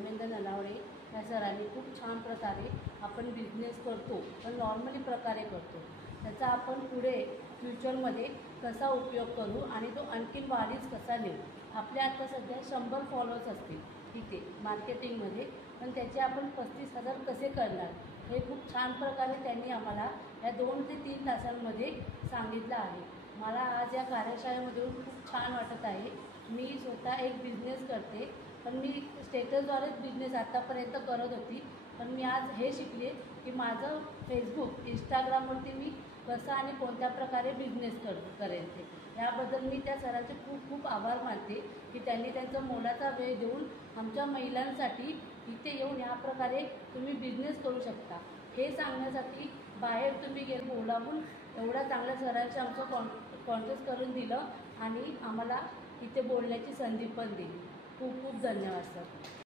धर्मेंद्र नलावडे या सरांनी खूप छान प्रकारे आपण बिझनेस करतो, पण नॉर्मली प्रकारे करतो, त्याचा आपण पुढे फ्युचरमध्ये कसा उपयोग करू आणि तो आणखीन वाढीस कसा नेऊ. आपल्या आता सध्या 100 फॉलोअर्स असतील तिथे मार्केटिंगमध्ये, पण त्याचे आपण 35,000 कसे करणार हे खूप छान प्रकारे त्यांनी आम्हाला या 2 ते 3 तासांमध्ये सांगितलं आहे. मला आज या कार्यशाळेमधून खूप छान वाटत आहे. मी स्वतः एक बिझनेस करते, पण मी स्टेटसद्वारेच बिझनेस आत्तापर्यंत करत होती, पण मी आज हे शिकले की माझं फेसबुक इंस्टाग्रामवरती मी कसं आणि कोणत्या प्रकारे बिझनेस करेन ते. याबद्दल मी त्या सरांचे खूप खूप आभार मानते की त्यांनी त्यांचा मोलाचा वेळ देऊन आमच्या महिलांसाठी इथे येऊन या प्रकारे तुम्ही बिझनेस करू शकता हे सांगण्यासाठी बाहेर तुम्ही बोलावून एवढ्या चांगल्या सरांशी आमचं कॉन्टॅक्ट करून दिलं आणि आम्हाला इथे बोलण्याची संधी पण दिली. खूप खूप धन्यवाद सर.